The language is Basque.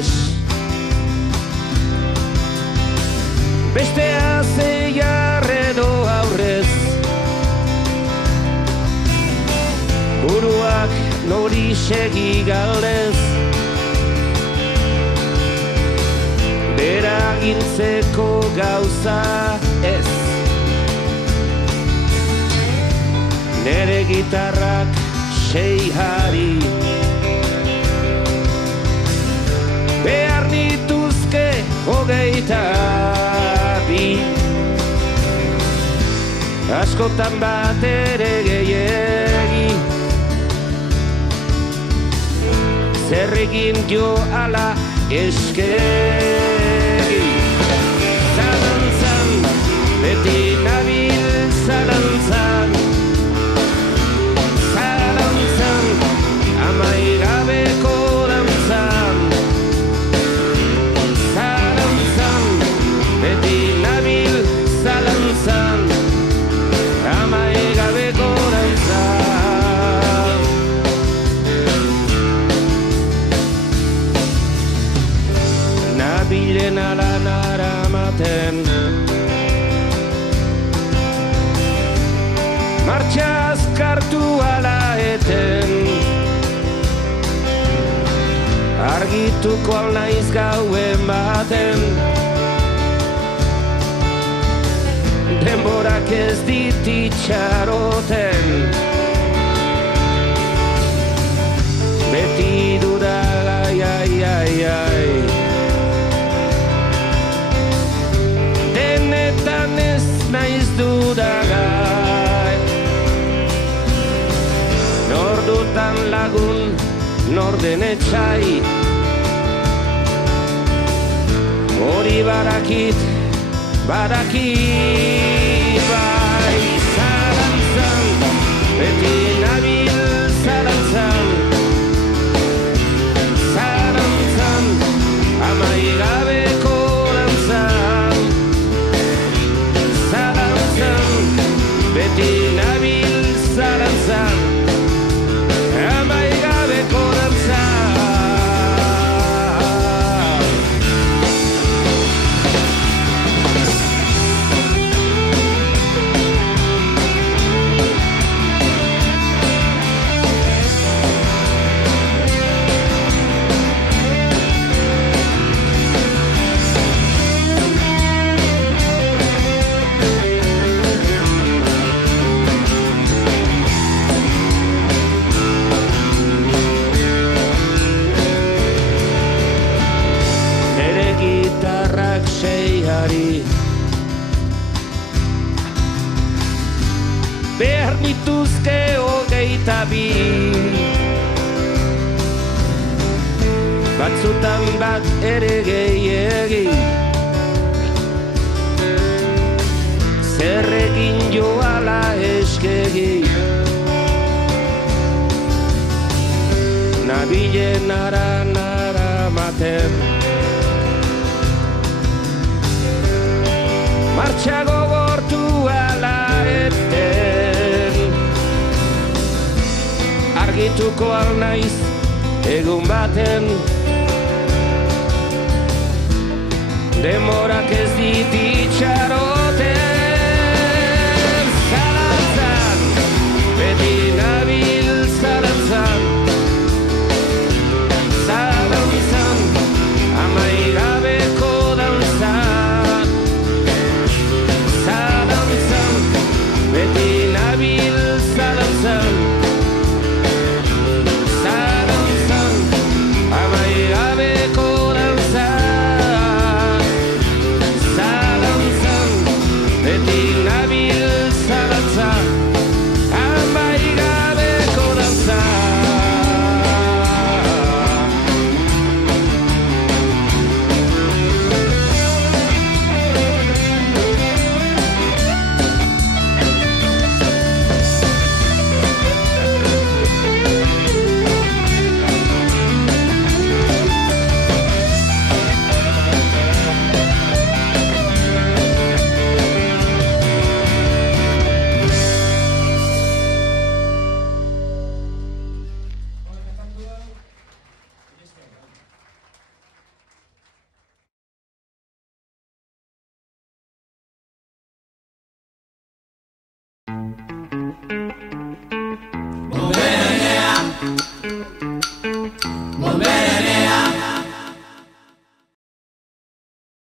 aurrez, bestea zeiarredo aurrez, buruak nori segi galdez, beragintzeko gauza ez. Nere gitarrak sei hari, behar nituzke 22. Askotan bat ere gehiegi, zer egin jo ala eskegi. Zalantzan, beti nabil zalantzan, zalantzan, amaigabeko dantzan. Zalantzan, beti nabil zalantzan, amaigabeko dantzan. Nabilen ala naramaten, martxa azkartu ala eten, argituko alnaiz gauen baten, denborak ez dit itxaroten, beti dudagai, ai, ai, ai. Denetan ez naiz dudagai, nor dutan lagun, nor denetxai, hori barakit, barakit bai. Zalantzan, beti nabil zalantzan, zalantzan, amaigabeko dantzan. Zalantzan, beti nabil zalantzan, amaigabeko dantzan. Sei hari, behar nituzke 22. Batzutan bat ere gehiegi, zer egin jo ala eskegi. Nabilen naramaten, martxa gogortu ala eten, argituko alnaiz egun baten, demorak ez dit